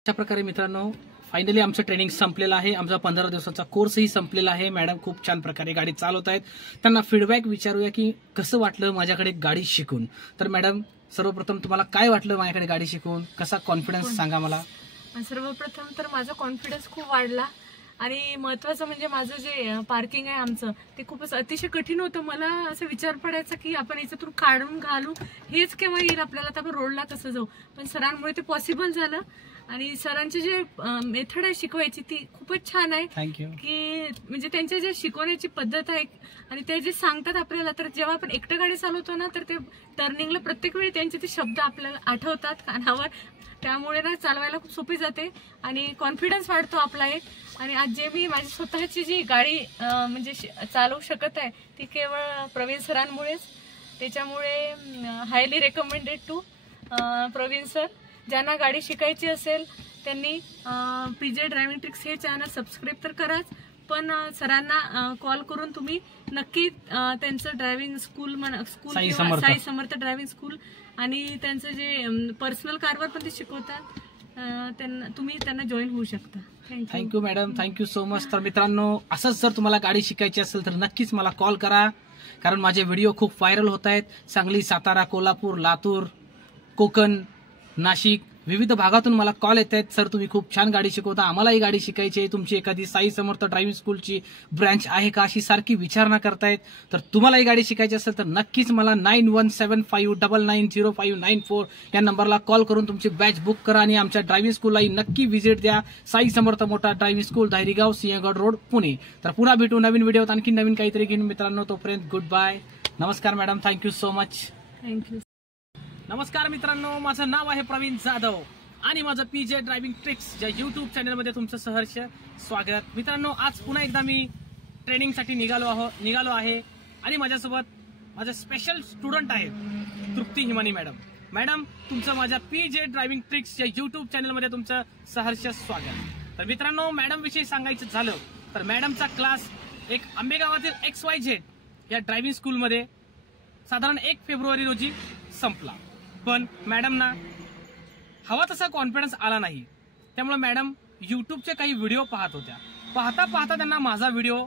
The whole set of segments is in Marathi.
अशा प्रकारे मित्रांनो फायनली आमचं ट्रेनिंग संपलेलं आहे. आमचा 15 दिवसाचा कोर्सही संपलेला आहे. मॅडम खूप छान प्रकारे गाडी चालवत आहेत. त्यांना फीडबॅक विचारूया की कसं वाटलं माझ्याकडे गाडी शिकून. तर मॅडम सर्वप्रथम तुम्हाला काय वाटलं माझ्याकडे गाडी शिकून, कसा कॉन्फिडन्स सांगा मला. सर्वप्रथम तर माझा कॉन्फिडन्स खूप वाढला आणि महत्वाचं म्हणजे माझं जे पार्किंग आहे आमचं ते खूपच अतिशय कठीण होतं. मला असं विचार पडायचा की आपण याच्यातून काढून घालू, हेच केव्हा येईल आपल्याला, तर आपण रोडला कसं जाऊ. पण सरांमुळे ते पॉसिबल झालं आणि सरांची जे मेथड आहे शिकवायची ती खूपच छान आहे. थँक्यू. की म्हणजे त्यांच्या जे शिकवण्याची पद्धत आहे आणि ते जे सांगतात आपल्याला, तर जेव्हा आपण एकटं गाडी चालवतो ना तर ते टर्निंगला प्रत्येक वेळी त्यांचे ते शब्द आपल्याला आठवतात कानावर. त्यामुळे ना चालवायला खूप सोपी जाते आणि कॉन्फिडन्स वाढतो आपला एक. आणि आज जे मी माझी स्वतःची जी गाडी म्हणजे चालवू शकत आहे ती केवळ प्रवीण सरांमुळेच. त्याच्यामुळे highly recommended to Praveen sir. ज्यांना गाडी शिकायची असेल त्यांनी पीजे ड्रायव्हिंग ट्रिक्स हे चॅनल सबस्क्राईब तर कराच, पण सरांना कॉल करून तुम्ही नक्की त्यांचं driving school Sai Samarth driving school आणि त्यांचं जे पर्सनल कारवर पण ते शिकवतात, तुम्ही त्यांना जॉईन होऊ शकता. Thank you madam, thank you so much. तर मित्रांनो असंच जर तुम्हाला गाडी शिकायची असेल तर नक्कीच मला कॉल करा, कारण माझे व्हिडिओ खूप व्हायरल होत आहेत. सांगली, सातारा, कोल्हापूर, लातूर, कोकण, नाशिक विविध भागातून मला कॉल येत आहेत. सर तुम्ही खूप छान गाडी शिकवता, आम्हालाही गाडी शिकायची आहे. तुमची एखादी साई समर्थ ड्रायव्हिंग स्कूलची ब्रँच आहे का, अशी सारखी विचारणा करतायत. तर तुम्हालाही गाडी शिकायची असेल तर नक्कीच मला 9175990594 या नंबरला कॉल करून तुमची बॅच बुक करा आणि आमच्या ड्रायव्हिंग स्कूललाही नक्की व्हिजिट द्या. साई समर्थ मोठा driving school, Dhayrigaon, Sinhagad road, Pune. तर पुन्हा भेटू नवीन व्हिडिओत आणखी नवीन काहीतरी घेऊन. मित्रांनो तोपर्यंत गुड बाय. नमस्कार madam, thank you so much. Thank you. नमस्कार मित्रांनो, माझं नाव आहे प्रवीण जाधव आणि माझं पीजे ड्रायव्हिंग ट्रिक्स या युट्यूब चॅनलमध्ये तुमचं सहर्ष स्वागत. मित्रांनो आज पुन्हा एकदा मी ट्रेनिंगसाठी निघालो आहे आणि माझ्यासोबत माझे स्पेशल स्टुडंट आहेत तृप्ती हिमानी मॅडम. मॅडम तुमचं माझ्या पीजे ड्रायव्हिंग ट्रिक्स या युट्यूब चॅनलमध्ये तुमचं सहर्ष स्वागत. तर मित्रांनो मॅडम विषयी सांगायचं झालं तर मॅडमचा क्लास एक आंबेगावातील XYZ या ड्रायव्हिंग स्कूलमध्ये साधारण 1 फेब्रुवारी रोजी संपला. पण मॅडमना हवा तसा कॉन्फिडन्स आला नाही. त्यामुळे मॅडम युट्यूबचे काही व्हिडिओ पाहत होत्या. पाहता पाहता त्यांना माझा व्हिडिओ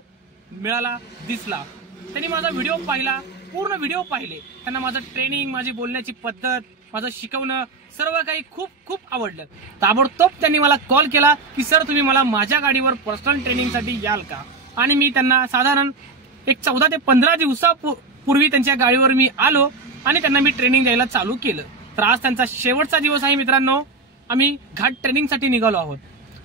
मिळाला, दिसला. त्यांनी माझा व्हिडिओ पाहिला, पूर्ण व्हिडिओ पाहिले. त्यांना माझं ट्रेनिंग, माझी बोलण्याची पद्धत, माझं शिकवणं सर्व काही खूप खूप आवडलं. ताबडतोब त्यांनी मला कॉल केला की सर तुम्ही मला माझ्या गाडीवर पर्सनल ट्रेनिंगसाठी याल का. आणि मी त्यांना साधारण एक 14 ते 15 दिवसापूर्वी त्यांच्या गाडीवर मी आलो आणि त्यांना मी ट्रेनिंग द्यायला चालू केलं. तर आज त्यांचा शेवटचा दिवस आहे मित्रांनो. आम्ही घाट ट्रेनिंगसाठी निघालो आहोत.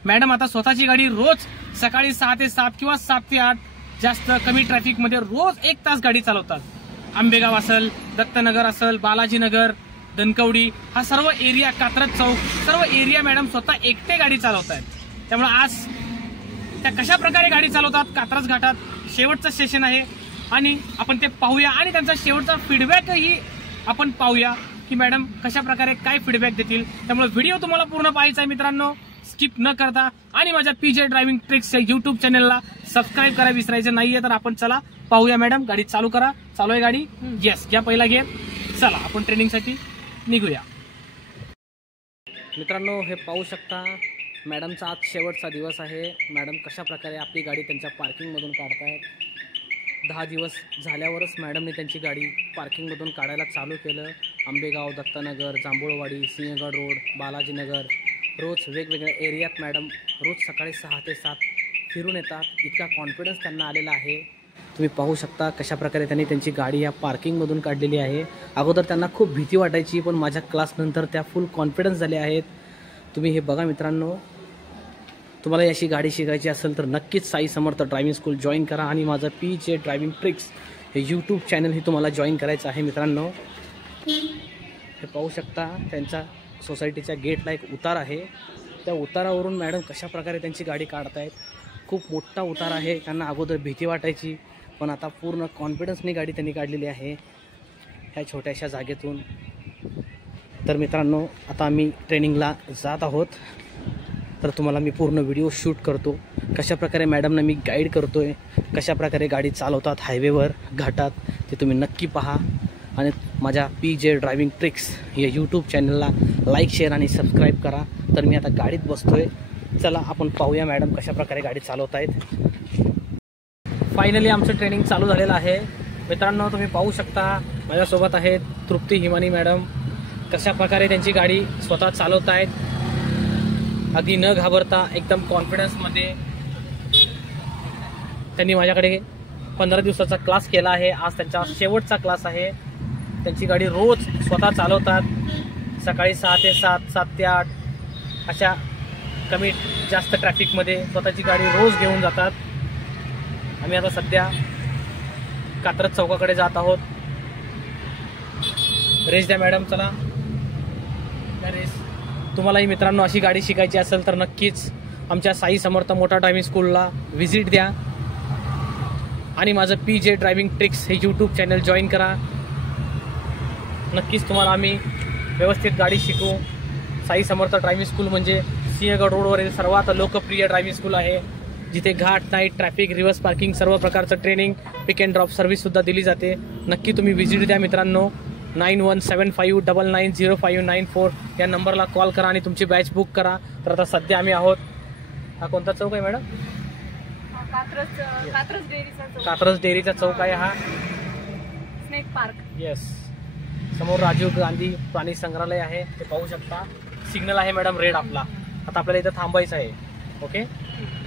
मॅडम आता स्वतःची गाडी रोज सकाळी 6 ते 7 किंवा 7 ते 8 जास्त कमी ट्रॅफिकमध्ये रोज 1 तास गाडी चालवतात. आंबेगाव असेल, दत्तनगर असेल, बालाजीनगर, धनकवडी हा सर्व एरिया, कात्रज चौक सर्व एरिया मॅडम स्वतः एकटे गाडी चालवत आहेत. त्यामुळे आज त्या कशा प्रकारे गाडी चालवतात कात्रज घाटात शेवटचं सेशन आहे आणि आपण ते पाहूया आणि त्यांचा शेवटचा फीडबॅकही आपण पाहूया की मॅडम कशा प्रकारे काय फीडबॅक देतील. त्यामुळे व्हिडिओ तुम्हाला पूर्ण पाहायचा आहे मित्रांनो, स्किप न करता. आणि माझ्या पीजे ड्रायव्हिंग ट्रिक्स या युट्यूब चॅनलला सबस्क्राईब करा विसरायचं नाहीये. तर आपण चला पाहूया. मॅडम गाडी चालू करा. चालू आहे गाडी? येस. घ्या पहिला गिअर. चला आपण ट्रेनिंगसाठी निघूया. मित्रांनो हे पाहू शकता मॅडमचा आज शेवटचा दिवस आहे. मॅडम कशा प्रकारे आपली गाडी त्यांच्या पार्किंगमधून काढतायत. 10 दिवस झाल्यावरच मॅडमने त्यांची गाडी पार्किंगमधून काढायला चालू केलं. आंबेगाव, दत्तनगर, जांभूळवाडी, सिंहगड रोड, बालाजीनगर रोज वेगवेगळ्या एरियात मॅडम रोज सकाळी 6 ते 7 फिरून येतात. इतका कॉन्फिडन्स त्यांना आलेला आहे. तुम्ही पाहू शकता कशा प्रकारे त्यांनी त्यांची गाडी या पार्किंगमधून काढलेली आहे. अगोदर त्यांना खूप भीती वाटायची, पण माझ्या क्लासनंतर त्या फुल कॉन्फिडन्स झाले आहेत. तुम्ही हे बघा मित्रांनो, तुम्हाला याची गाडी शिकायची असेल तर नक्कीच Sai Samarth driving school join करा आणि माझं पीजे ड्रायव्हिंग ट्रिक्स हे यूट्यूब चॅनलही तुम्हाला जॉईन करायचं आहे मित्रांनो. हे पाहू शकता त्यांच्या सोसायटीच्या गेटला एक उतार आहे. त्या उतारावरून मॅडम कशा प्रकारे त्यांची गाडी काढतायत. खूप मोठा उतार आहे. त्यांना अगोदर भीती वाटायची, पण आता पूर्ण कॉन्फिडन्सने गाडी त्यांनी काढलेली आहे ह्या छोट्याशा जागेतून. तर मित्रांनो आता आम्ही ट्रेनिंगला जात आहोत. तर तुम्हाला मी पूर्ण व्हिडिओ शूट करतो, कशा प्रकारे मॅडमना मी गाईड करतोय, कशा प्रकारे गाडी चालवतात हायवेवर, घाटात, ते तुम्ही नक्की पहा. आणि माझ्या PJ ड्रायव्हिंग ट्रिक्स या यूट्यूब चॅनलला लाईक शेअर आणि सबस्क्राईब करा. तर मी आता गाडीत बसतोय. चला आपण पाहूया मॅडम कशा प्रकारे गाडी चालवत आहेत. फायनली आमचं ट्रेनिंग चालू झालेलं आहे. मित्रांनो तुम्ही पाहू शकता माझ्यासोबत आहेत तृप्ती हिमानी मॅडम. कशा प्रकारे त्यांची गाडी स्वतः चालवत आहेत. अगदी न घाबरता एकदम कॉन्फिडन्समध्ये. त्यांनी माझ्याकडे 15 दिवसाचा क्लास केला आहे. आज त्यांचा शेवटचा क्लास आहे. त्यांची गाडी रोज स्वतः चालवतात. सकाळी 6 ते 7, 7 ते 8 अशा कमी जास्त ट्रॅफिकमध्ये स्वतःची गाडी रोज घेऊन जातात. आम्ही आता सध्या कात्रज चौकाकडे जात आहोत. रेस द्या मॅडम. चला रेस. तुम्हालाही मित्रांनो अशी गाडी शिकायची असेल तर नक्कीच आमच्या साई समर्थ मोटार ड्रायव्हिंग स्कूलला व्हिजिट द्या आणि माझं PJ ड्रायव्हिंग ट्रिक्स हे यूट्यूब चॅनल जॉईन करा. नक्कीच तुम्हाला आम्ही व्यवस्थित गाडी शिकवू. साई समर्थ ड्रायव्हिंग स्कूल म्हणजे सिंहगड रोडवरील सर्वात लोकप्रिय ड्रायव्हिंग स्कूल आहे, जिथे घाट नाईट ट्रॅफिक रिव्हर्स पार्किंग सर्व प्रकारचं ट्रेनिंग पिक अँड ड्रॉप सर्व्हिससुद्धा दिली जाते. नक्की तुम्ही व्हिजिट द्या मित्रांनो. 9175990594 या नंबरला कॉल करा आणि तुमची बॅच बुक करा. तर आता सध्या आम्ही आहोत. हा कोणता चौक आहे मॅडम? कात्रज डेअरीचा चौक आहे हा. Snake park. येस. समोर राजीव गांधी प्राणी संग्रहालय आहे, ते पाहू शकता. सिग्नल आहे मॅडम रेड आपला. आता आपल्याला इथं थांबायचं आहे. ओके.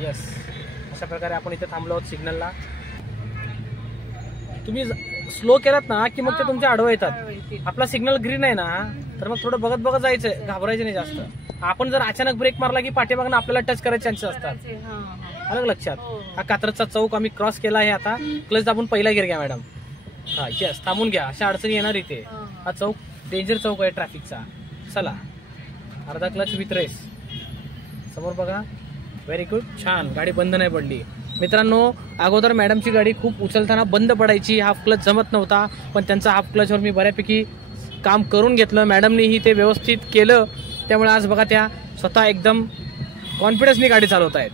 येस. अशा प्रकारे आपण इथे थांबलो आहोत सिग्नलला. तुम्ही स्लो केलात ना की मग ते तुमच्या आडवं येतात. आपला सिग्नल ग्रीन आहे ना तर मग थोडं बघत बघत जायचं, घाबरायचं नाही जास्त. आपण जर अचानक ब्रेक मारला की पाठीमागून आपल्याला टच करायचे चान्सेस असतात. अलग लक्षात. हा कात्रजचा चौक आम्ही क्रॉस केला आहे. आता क्लच दाबून पहिला गिअर घ्या मॅडम. हा येस. थांबून घ्या, अशा अडचणी येणार इथे. हा चौक डेंजर चौक आहे ट्रॅफिकचा. चला अर्धा क्लच विथ रेस. समोर बघा. Very good. छान. गाडी बंद नाही पडली. मित्रांनो अगोदर मॅडमची गाडी खूप उचलताना बंद पडायची, हाफ क्लच जमत नव्हता. पण त्यांचा हाफ क्लचवर मी बऱ्यापैकी काम करून घेतलं. मॅडमनीही ते व्यवस्थित केलं. त्यामुळे आज बघा त्या स्वतः एकदम कॉन्फिडन्सनी गाडी चालवत आहेत.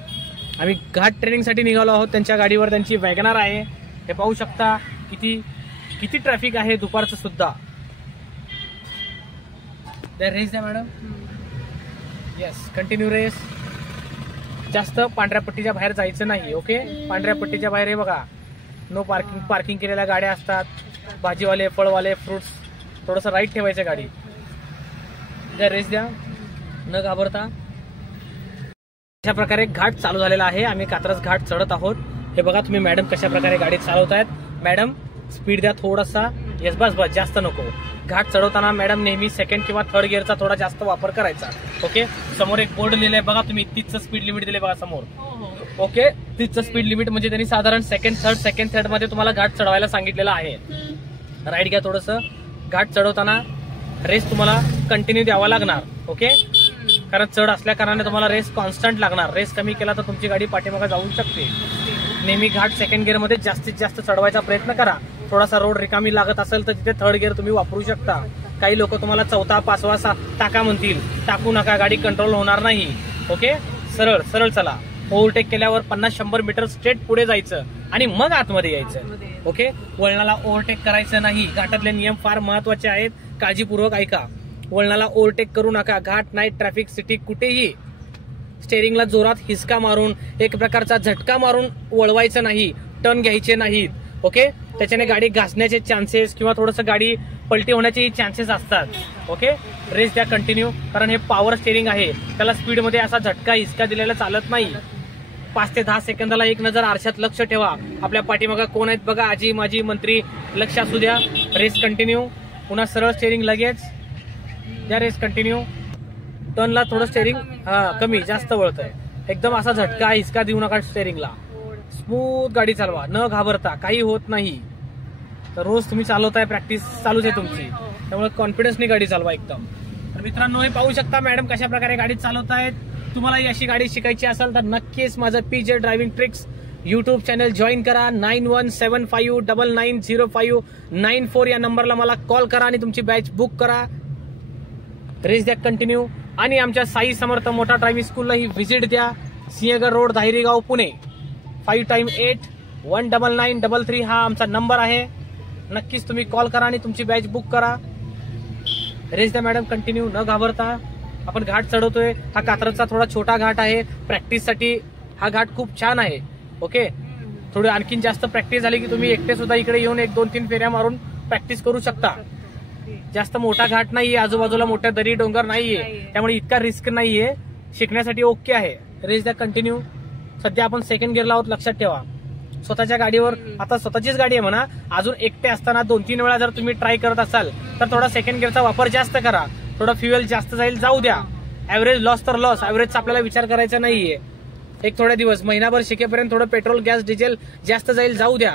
आम्ही घाट ट्रेनिंगसाठी निघालो आहोत. त्यांच्या गाडीवर त्यांची वॅगनार आहे. हे पाहू शकता किती ट्रॅफिक आहे दुपारचं सुद्धा. रेस द्या मॅडम. येस. Continue race. जास्त पांढऱ्या पट्टीच्या बाहेर जायचं नाही. ओके. पांढऱ्या पट्टीच्या बाहेर हे बघा नो पार्किंग. पार्किंग केलेल्या गाड्या असतात. भाजीवाले, फळवाले, फ्रुट्स. थोडंसं राईट ठेवायचं गाडी. द्या रेस द्या न घाबरता. अशा प्रकारे घाट चालू झालेला आहे. आम्ही कात्रज घाट चढत आहोत. हे बघा तुम्ही मॅडम कशा प्रकारे गाडी चालवतायत. मॅडम स्पीड द्या थोडासा. येस बस बस, जास्त नको. घाट चढवताना मॅडम नेहमी सेकंड किंवा थर्ड गिअरचा थोडा जास्त वापर करायचा. ओके. समोर एक बोर्ड लिहिलंय बघा तुम्ही. 30चं स्पीड लिमिट दिले बघा समोर. ओके. 30चं स्पीड लिमिट म्हणजे त्यांनी साधारण सेकंड थर्ड मध्ये तुम्हाला घाट चढवायला सांगितलेलं आहे. राईट घ्या थोडंसं. घाट चढवताना रेस तुम्हाला कंटिन्यू द्यावा लागणार. ओके. कारण चढ असल्या कारणाने तुम्हाला रेस कॉन्स्टंट लागणार. रेस कमी केला तर तुमची गाडी पाठीमागे जाऊ शकते. नेहमी घाट सेकंड गिअरमध्ये जास्तीत जास्त चढवायचा प्रयत्न करा. थोडासा रोड रिकामी लागत असेल तर तिथे थर्ड गिअर तुम्ही वापरू शकता. काही लोक तुम्हाला 4था 5वा टाका म्हणतील. टाकू नका, गाडी कंट्रोल होणार नाही. ओके. सरळ सरळ चला. ओव्हरटेक केल्यावर 50-100 मीटर स्ट्रेट पुढे जायचं आणि मग आतमध्ये यायचं. ओके. वळणाला ओव्हरटेक करायचं नाही. घाटातले नियम फार महत्वाचे आहेत, काळजीपूर्वक ऐका. वळणाला ओव्हरटेक करू नका. घाट नाईट ट्रॅफिक सिटी कुठेही स्टेअरिंगला जोरात हिसका मारून एक प्रकारचा झटका मारून वळवायचं नाही. टर्न घ्यायचे नाहीत. ओके. त्याच्याने गाडी घासण्याचे चान्सेस किंवा थोडंसं गाडी पलटी होण्याचे चान्सेस असतात. ओके. रेस द्या कंटिन्यू. कारण हे पॉवर स्टेअरिंग आहे, त्याला स्पीडमध्ये असा झटका हिसका दिलेला चालत नाही. 5 ते 10 सेकंदाला एक नजर आरशात लक्ष ठेवा. आपल्या पाठीमागा कोण आहेत बघा. आजी माजी मंत्री लक्ष असू द्या. Race continue. पुन्हा सरळ स्टेअरिंग लगेच द्या. Race continue. टर्नला थोडं स्टेअरिंग कमी जास्त वळतंय. एकदम असा झटका हिसका देऊ नका स्टेअरिंगला. स्मूथ गाडी चालवा न घाबरता. काही होत नाही. तर रोज तुम्ही चालवताय, प्रॅक्टिस चालूच आहे तुमची, त्यामुळे कॉन्फिडन्सनी गाडी चालवा एकदम. तर मित्रांनो हे पाहू शकता मॅडम कशा प्रकारे गाडी चालवतायत. तुम्हाला अशी गाडी शिकायची असेल तर नक्कीच माझं PJ driving tricks YouTube channel join करा. 9175990594 या नंबरला मला कॉल करा आणि तुमची बॅच बुक करा. रेस द्या कंटिन्यू. आणि आमच्या साई समर्थ मोटार ड्रायव्हिंग स्कूलला ही व्हिजिट द्या. सिंहगड रोड, धायरीगाव, पुणे. 5 टाइम 8 19933 हा आमचा नंबर आहे. नक्कीच तुम्ही कॉल करा आणि तुमची बॅच बुक करा. रेस द्या मॅडम, कंटिन्यू न घाबरता. आपण घाट चढवतोय. हा कात्रजचा थोडा छोटा घाट आहे. प्रॅक्टिससाठी हा घाट खूप छान आहे. ओके, थोडी आणखीन जास्त प्रॅक्टिस झाली की तुम्ही एकटे सुद्धा इकडे येऊन 1-2-3 फेऱ्या मारून प्रॅक्टिस करू शकता. जास्त मोठा घाट नाहीये, आजूबाजूला मोठ्या दरी डोंगर नाहीये, त्यामुळे इतका रिस्क नाहीये. शिकण्यासाठी ओके आहे. रेस द्या, कंटिन्यू. सध्या आपण सेकंड गिअरला आहोत, लक्षात ठेवा. स्वतःच्या गाडीवर, आता स्वतःचीच गाडी आहे म्हणा, अजून एकटे असताना 2-3 वेळा जर तुम्ही ट्राय करत असाल तर थोडा सेकंड गिअरचा वापर जास्त करा. थोडा फ्युएल जास्त जाईल, जाऊ द्या. ऍव्हरेज लॉस तर लॉस, ऍव्हरेजचा आपल्याला विचार करायचा नाहीये. एक थोड्या दिवस, महिनाभर शिकेपर्यंत थोडं पेट्रोल गॅस डिझेल जास्त जाईल, जाऊ द्या.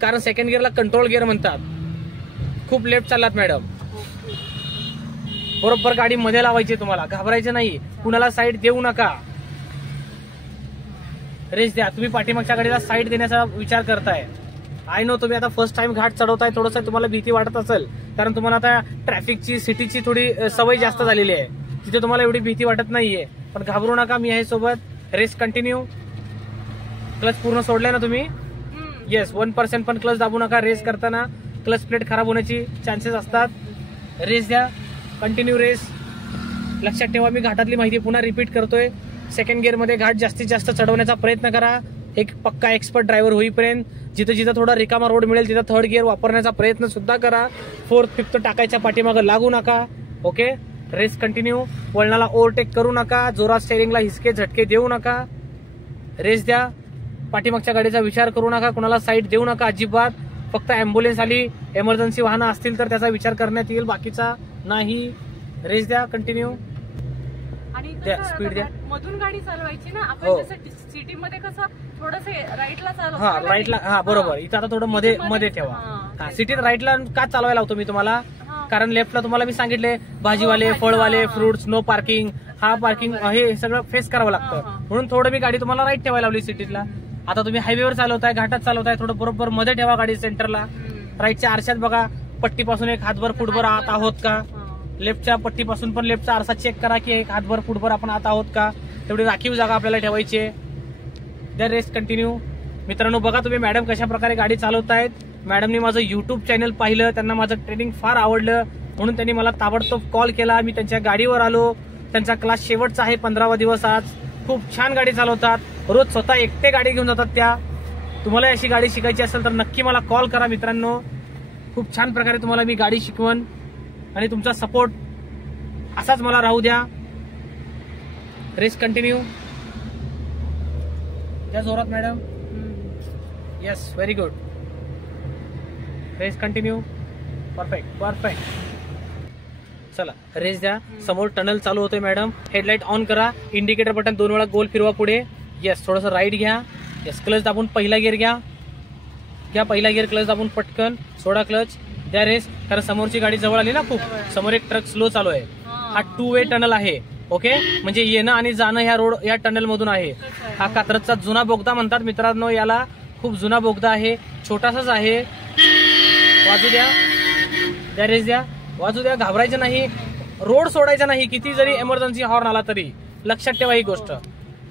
कारण सेकंड गिअरला कंट्रोल गिअर म्हणतात. खूप लेफ्ट चाललात मॅडम. बरोबर गाडी मध्ये लावायची, तुम्हाला घाबरायचं नाही. कुणाला साईड देऊ नका. रेस द्या. तुम्ही पाठीमागच्या गाडीला साईड देण्याचा विचार करताय. आय नो तुम्ही आता फर्स्ट टाइम घाट चढवताय, थोडंसं तुम्हाला भीती वाटत असेल, कारण तुम्हाला आता ट्रॅफिकची, सिटीची थोडी सवय जास्त झालेली आहे. तिथे तुम्हाला एवढी भीती वाटत नाहीये. पण घाबरू नका, मी आहे सोबत. Race continue. क्लच पूर्ण सोडलाय ना तुम्ही? येस. 1% पण क्लच दाबू नका. रेस करताना क्लच प्लेट खराब होण्याची चान्सेस असतात. रेस द्या, कंटिन्यू रेस. लक्षात ठेवा, मी घाटातली माहिती पुन्हा रिपीट करतोय. सेकंड गिअरमध्ये घाट जास्तीत जास्त चढवण्याचा प्रयत्न करा. एक पक्का एक्सपर्ट ड्रायव्हर होईपर्यंत. जिथं जिथं थोडा रिकामा रोड मिळेल तिथं थर्ड गिअर वापरण्याचा प्रयत्न सुद्धा करा. 4th 5th टाकायच्या पाठीमागं लागू नका. Okay, race continue. वळणाला ओव्हरटेक करू नका. जोरात स्टेअरिंगला हिसके झटके देऊ नका. रेस द्या. पाठीमागच्या गाडीचा विचार करू नका. कुणाला साईड देऊ नका अजिबात. फक्त अँब्युलन्स आली, इमर्जन्सी वाहनं असतील तर त्याचा विचार करण्यात येईल, बाकीचा नाही. रेस द्या, कंटिन्यू. आणि स्पीड द्या. मधून गाडी चालवायची ना आपण, जसं सिटी मध्ये कसं थोडस राईटला चालवतो. हा, राईटला. हा, बरोबर. इथं आता थोडं मध्ये ठेवा. सिटीत राईटला का चालवायला लावतो मी तुम्हाला? कारण लेफ्टला तुम्हाला मी सांगितले, भाजीवाले, फळवाले, फ्रुट्स, नो पार्किंग, हा पार्किंग, हे सगळं फेस करावं लागतं. म्हणून थोडं मी गाडी तुम्हाला राईट ठेवायला लावली सिटीतला. आता तुम्ही हायवेवर चालवताय, घाटात चालवताय, थोडं बरोबर मध्ये ठेवा गाडी सेंटरला. राईटच्या आरशात बघा, पट्टीपासून एक हातभर फुटभर आत आहोत का. लेफ्टच्या पट्टीपासून पण लेफ्टचा आरसा चेक करा की एक हातभर फुटभर आपण आत आहोत का. तेवढी राखीव जागा आपल्याला ठेवायची आहे. द्या रेस कंटिन्यू. मित्रांनो बघा तुम्ही मॅडम कशा प्रकारे गाडी चालवतायत. मॅडमनी माझं युट्यूब चॅनल पाहिलं, त्यांना माझं ट्रेनिंग फार आवडलं, म्हणून त्यांनी मला ताबडतोब कॉल केला. मी त्यांच्या गाडीवर आलो. त्यांचा क्लास शेवटचा आहे, 15वा दिवस आज. खूप छान गाडी चालवतात. रोज स्वतः एकटे गाडी घेऊन जातात त्या. तुम्हाला अशी गाडी शिकायची असेल तर नक्की मला कॉल करा मित्रांनो. खूप छान प्रकारे तुम्हाला मी गाडी शिकवण आणि तुमचा सपोर्ट असाच मला राहू द्या. Race continue. त्या जोरात madam. Yes, very good. Race continue. Perfect perfect. चला रेस द्या. समोर टनल चालू होतोय मॅडम. हेडलाईट ऑन करा. इंडिकेटर बटन 2 वेळा गोल फिरवा पुढे. येस, थोडंसं राईट घ्या. येस, क्लच दाबून पहिला गिअर घ्या. पहिला गिअर क्लच दाबून पटकन सोडा क्लच. द्या रेस. कारण समोरची गाडी जवळ आली ना खूप. समोर एक ट्रक स्लो चालू आहे. हा 2 वे टनल आहे. ओके, म्हणजे येणं आणि जाणं ह्या रोड या टनल मधून आहे. हा कात्रजचा जुना बोगदा म्हणतात मित्रांनो याला. खूप जुना बोगदा आहे, छोटासाच आहे. वाजू द्या. द्या रेस द्या. वाजू द्या. घाबरायचं नाही. रोड सोडायचा नाही, किती जरी इमर्जन्सी हॉर्न आला तरी. लक्षात ठेवा ही गोष्ट.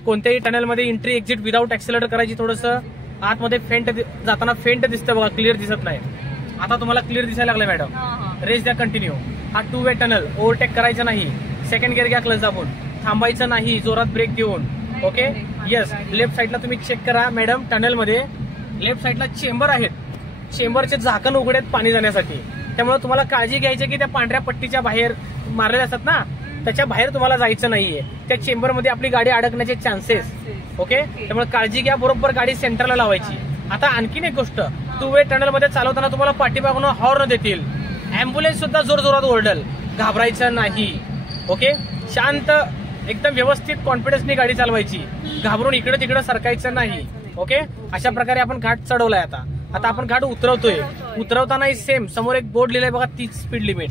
कोणत्याही टनलमध्ये एंट्री एक्झिट विदाऊट ऍक्सिलेटर करायची. थोडंसं आतमध्ये फेंट जाताना फेंट दिसतं बघा, क्लिअर दिसत नाही. आता तुम्हाला क्लिअर दिसायला लागलं मॅडम. रेस द्या कंटिन्यू. हा 2 वे टनल. ओव्हरटेक करायचं नाही. सेकंड गिअर घ्या क्लच दाबून. थांबायचं नाही, जोरात ब्रेक देऊन. Okay, yes. लेफ्ट साईडला तुम्ही चेक करा मॅडम. टनलमध्ये लेफ्ट साईडला चेंबर आहेत. चेंबरचे झाकण उघडे आहेत पाणी जाण्यासाठी. त्यामुळे तुम्हाला काळजी घ्यायची की त्या पांढऱ्या पट्टीच्या बाहेर मारलेले असतात ना, त्याच्या बाहेर तुम्हाला जायचं नाहीये. त्या चेंबरमध्ये आपली गाडी अडकण्याचे चान्सेस. ओके, त्यामुळे काळजी घ्या. बरोबर गाडी सेंटरला लावायची. आता आणखीन एक गोष्ट, 2 वे टनल मध्ये चालवताना तुम्हाला पाठीमागून हॉर्न देतील. अँब्युलन्स सुद्धा जोर जोरात ओरडल. घाबरायचं नाही. ओके, शांत एकदम व्यवस्थित कॉन्फिडन्सनी गाडी चालवायची. घाबरून इकडे तिकडे सरकायचं नाही. ओके, अशा प्रकारे आपण घाट चढवलाय. आता आपण घाट उतरवतोय. उतरवतानाही सेम समोर एक बोर्ड लिहिलाय बघा, 30 स्पीड लिमिट.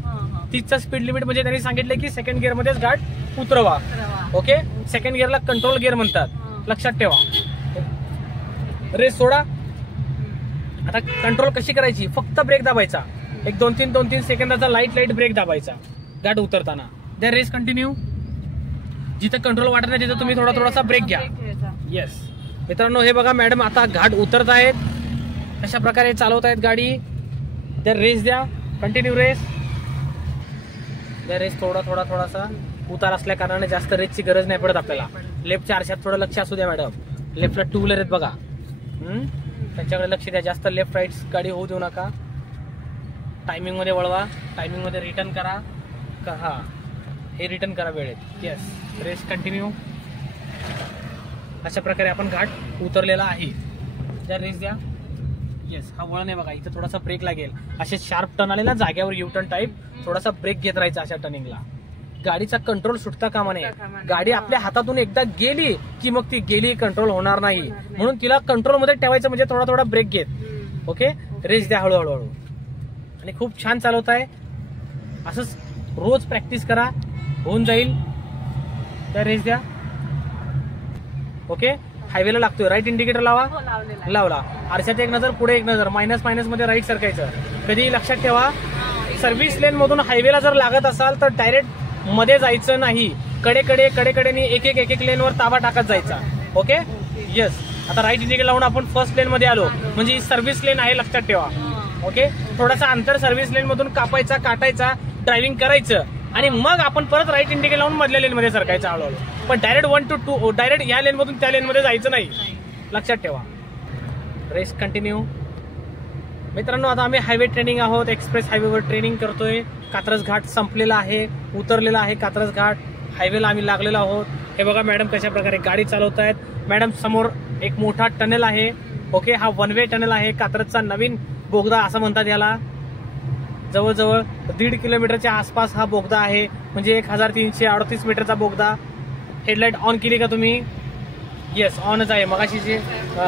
30चा स्पीड लिमिट म्हणजे त्यांनी सांगितलं की सेकंड गिअर मध्येच घाट उतरवा. ओके, सेकंड गिअरला कंट्रोल गिअर म्हणतात. लक्षात ठेवा. रेस सोडा. आता कंट्रोल कशी करायची, फक्त ब्रेक दाबायचा. एक 2-3 सेकंदाचा लाईट ब्रेक दाबायचा घाट उतरताना. द्या रेस कंटिन्यू. जिथं कंट्रोल वाटत नाही तिथं तुम्ही थोडासा ब्रेक घ्या. येस मित्रांनो, हे बघा मॅडम आता घाट उतरत आहेत. अशा प्रकारे चालवत आहेत गाडी. द्या रेस, द्या कंटिन्यू रेस, द्या रेस. थोडासा उतार असल्या कारणाने जास्त रेसची गरज नाही पडत आपल्याला. लेफ्टच्या आरशात थोडं लक्ष असू द्या मॅडम. लेफ्टला टू व्हीलर आहेत बघा, त्यांच्याकडे लक्ष द्या. जास्त लेफ्ट राईट गाडी होऊ देऊ नका. टायमिंग मध्ये वळवा, टायमिंग मध्ये रिटर्न करा. हा हे रिटर्न करा वेळेत. Yes, race continue. अशा प्रकारे आपण घाट उतरलेला आहे. त्या रेस द्या. येस, हा वळण आहे बघा, इथं थोडासा ब्रेक लागेल. असे शार्प टर्न आले ना जाग्यावर, यू टर्न टाईप, थोडासा ब्रेक घेत राहायचा अशा टर्निंगला. गाडीचा कंट्रोल सुटता कामा नये. गाडी आपल्या हातातून एकदा गेली की मग ती गेली, कंट्रोल होणार नाही. म्हणून तिला कंट्रोल मध्ये ठेवायचं, म्हणजे थोडा ब्रेक घेत. ओके, रेस द्या हळूहळू. आणि खूप छान चालवत आहे. असंच रोज प्रॅक्टिस करा, होऊन जाईल. त्या रेस द्या. ओके, हायवेला लागतोय. राईट इंडिकेटर लावा. लावला. आरशात एक नजर, पुढे एक नजर. मायनस मध्ये राईट सरकायचं. कधी लक्षात ठेवा, सर्व्हिस लेन मधून हायवेला जर लागत असाल तर डायरेक्ट मध्ये जायचं नाही. कडेकडेनी एक लेनवर ताबा टाकत जायचा. Okay, yes. आता राईट इंडिकेटर लावून आपण फर्स्ट लेन मध्ये आलो, म्हणजे ही सर्व्हिस लेन आहे, लक्षात ठेवा. ओके, थोडासा अंतर सर्व्हिस लेन मधून काटायचा, ड्रायव्हिंग करायचं आणि मग आपण परत राईट इंडिकेटर लावून मधल्या लेन मध्ये सरकायचं हळूहळू. पण डायरेक्ट 1 to 2 डायरेक्ट या लेन मधून त्या लेन मध्ये जायचं नाही, लक्षात ठेवा. Race continue. मित्रांनो, आता आम्ही हायवे ट्रेनिंग आहोत. एक्सप्रेस हायवेवर ट्रेनिंग करतोय. कात्रज घाट संपलेला आहे, उतरलेला आहे कात्रज घाट. हायवेला आम्ही लागलेलो आहोत. हे बघा मॅडम कशा प्रकारे गाडी चालवतायत. मॅडम, समोर एक मोठा टनेल आहे. ओके, हा 1 वे टनेल आहे. कात्रजचा नवीन बोगदा असं म्हणतात याला. जवळजवळ 1.5 किलोमीटरच्या आसपास हा बोगदा आहे, म्हणजे 1338 मीटरचा बोगदा. हेडलाईट ऑन केली का तुम्ही? येस, ऑनच आहे. मगाशी जे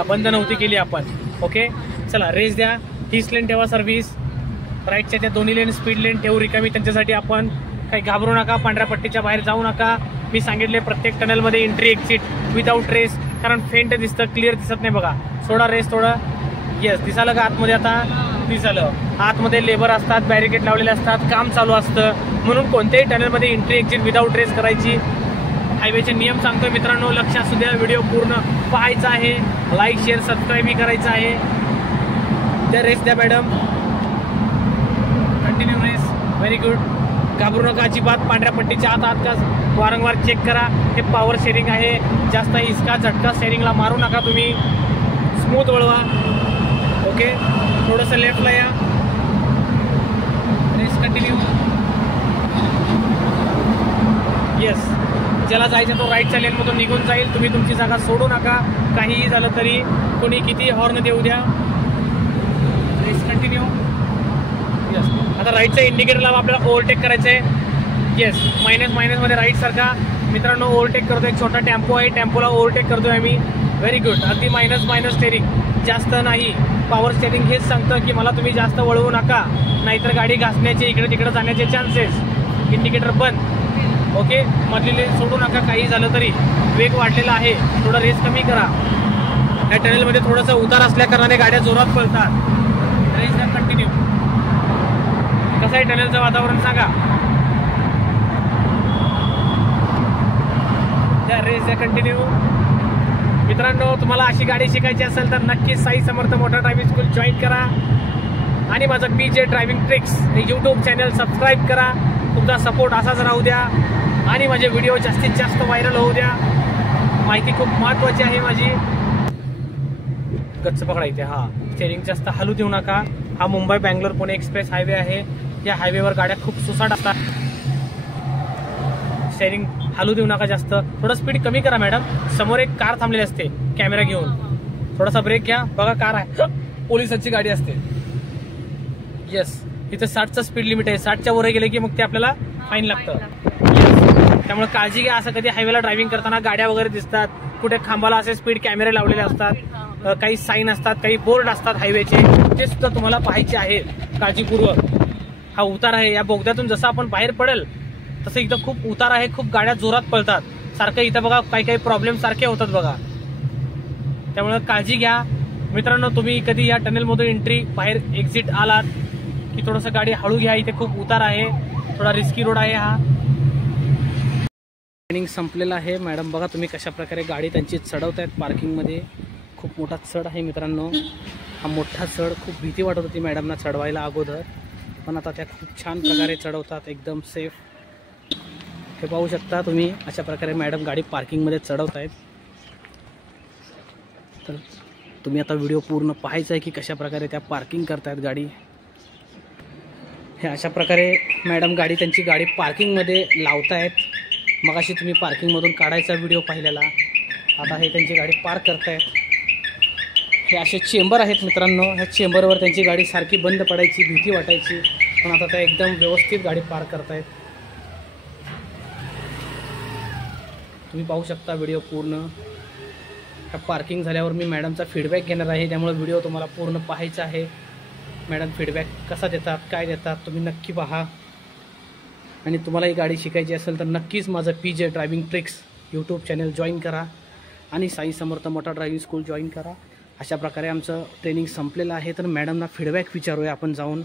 बंद नव्हती केली आपण. ओके, चला रेस द्या. हीच लेन ठेवा सर्व्हिस. राईटच्या त्या दोन्ही लेन स्पीड लेन ठेवू रिकामी त्यांच्यासाठी. आपण काही घाबरू नका, पांढऱ्या पट्टीच्या बाहेर जाऊ नका. मी सांगितले प्रत्येक टनेलमध्ये एंट्री एक्झिट विदाऊट रेस, कारण फेंट दिसतं, क्लिअर दिसत नाही बघा. सोडा रेस थोडं. येस, दिसालं का आतमध्ये? आता दिसालं. आतमध्ये लेबर असतात, बॅरिकेड लावलेले असतात, काम चालू असतं. म्हणून कोणत्याही टनेलमध्ये एंट्री एक्झिट विदाऊट रेस करायची. हायवेचे नियम सांगतोय मित्रांनो, लक्ष असू द्या. व्हिडिओ पूर्ण पाहायचा आहे. लाईक शेअर सबस्क्राईबही करायचं आहे. त्या रेस द्या madam. Continue race. Very good. घाबरू नका अजिबात. पांढऱ्या पट्टीच्या आत का वारंवार चेक करा. हे पॉवर शेअरिंग आहे. जास्त हिसका झटका शेअरिंगला मारू नका तुम्ही. स्मूथ वळवा. ओके, थोडंसं लेफ्टला या. Race continue. येस, ज्याला जायचं तो राईटच्या लेनमधून निघून जाईल. तुम्ही तुमची जागा सोडू नका. काहीही झालं तरी कोणी किती हॉर्न देऊ द्या. Race continue. येस, आता राईटचा इंडिकेटर लावा. आपल्याला ओव्हरटेक करायचं आहे. येस, मायनस मध्ये राईट सारखा. मित्रांनो, ओव्हरटेक करतोय. एक छोटा टेम्पो आहे, टेम्पोला ओव्हरटेक करतोय आम्ही. Very good. अगदी मायनस स्टेरिंग, जास्त नाही. पॉवर स्टेरिंग हेच सांगतं की मला तुम्ही जास्त वळवू नका, नाहीतर गाडी घासण्याचे, इकडे तिकडे जाण्याचे चान्सेस. इंडिकेटर बंद. ओके, मधली लेन सोडू नका. काही झालं तरी वेग वाढलेला आहे, थोडा रेस कमी करा. या टनेलमध्ये थोडासा उतार असल्या कारणाने गाड्या जोरात पळतात. Race continue. कसं आहे टनेलचं वातावरण सांगा. त्या रेस कंटिन्यू. मित्रांनो, तुम्हाला अशी गाडी शिकायची असेल तर नक्कीच साई समर्थ मोटर ड्रायव्हिंग स्कूल जॉईन करा. आणि माझं PJ ड्रायव्हिंग ट्रिक्स हे यूट्यूब चॅनल सबस्क्राईब करा. तुमचा सपोर्ट असाच राहू द्या आणि माझे व्हिडिओ जास्तीत जास्त व्हायरल होऊ द्या. माहिती खूप महत्त्वाची आहे माझी. गच्च पकडा इथे. हा, स्टेरिंग जास्त हलू देऊ नका. हा मुंबई बँगलोर पुणे एक्सप्रेस हायवे आहे. या हायवेवर गाड्या खूप सुसाट असतात. स्टेरिंग हलू देऊ नका जास्त. थोडं स्पीड कमी करा मॅडम. समोर एक कार थांबलेली असते कॅमेरा घेऊन. थोडासा ब्रेक घ्या. बघा कार आहे, पोलिसांची गाडी असते. येस, इथं 60चं स्पीड लिमिट आहे. 60च्या वर गेले की मग ते आपल्याला फाईन लागतं. त्यामुळे काळजी घ्या. असं कधी हायवेला ड्रायव्हिंग करताना गाड्या वगैरे दिसतात, कुठे खांबाला असे स्पीड कॅमेरे लावलेले असतात, काही साईन असतात, काही बोर्ड असतात हायवेचे, ते सुद्धा तुम्हाला पाहायचे आहेत काळजीपूर्वक. हा उतार आहे. या बोगद्यातून जसं आपण बाहेर पडेल तसं इथं खूप उतार आहे. खूप गाड्या जोरात पळतात सारखं. इथं बघा काही प्रॉब्लेम सारखे होतात बघा. त्यामुळे काळजी घ्या मित्रांनो. तुम्ही कधी या टनेलमधून एंट्री बाहेर एक्झिट आलात की थोडंसं गाडी हळू घ्या. इथे खूप उतार आहे, थोडा रिस्की रोड आहे हा. ट्रेनिंग संपलेला आहे. मॅडम बघा तुम्ही कशा प्रकारे गाडी त्यांची चढवतायत पार्किंगमध्ये. खूप मोठा चढ आहे मित्रांनो. हा मोठा चढ खूप भीती वाटत होती मॅडमना चढवायला अगोदर, पण आता त्या खूप छान प्रकारे चढवतात, एकदम सेफ. हे पाहू शकता तुम्ही, अशा प्रकारे मॅडम गाडी पार्किंगमध्ये चढवत आहेत. तर तुम्ही आता व्हिडिओ पूर्ण पाहायचा आहे की कशा प्रकारे त्या पार्किंग करतायत गाडी. हे अशा प्रकारे मॅडम त्यांची गाडी पार्किंगमध्ये लावतायत. मगाशी तुम्ही पार्किंगमधून काढायचा व्हिडिओ पाहिलेला. आता हे त्यांची गाडी पार्क करतायत. हे असे चेंबर आहेत मित्रांनो. ह्या चेंबरवर त्यांची गाडी सारखी बंद पडायची, भीती वाटायची, पण आता त्या एकदम व्यवस्थित गाडी पार्क करतायत. तुम्ही पाहू शकता व्हिडिओ पूर्ण. ह्या पार्किंग झाल्यावर मी मॅडमचा फीडबॅक घेणार आहे, त्यामुळे व्हिडिओ तुम्हाला पूर्ण पाहायचा आहे. मॅडम फीडबॅक कसा देतात, काय देतात, तुम्ही नक्की पहा. आणि तुम्हाला ही गाडी शिकायची असेल तर नक्कीच माझं PJ driving tricks YouTube channel join करा आणि साई समर्थ मोटर ड्रायव्हिंग स्कूल जॉईन करा. अशा प्रकारे आमचं ट्रेनिंग संपलेलं आहे. तर मॅडमना फीडबॅक विचारूया आपण जाऊन.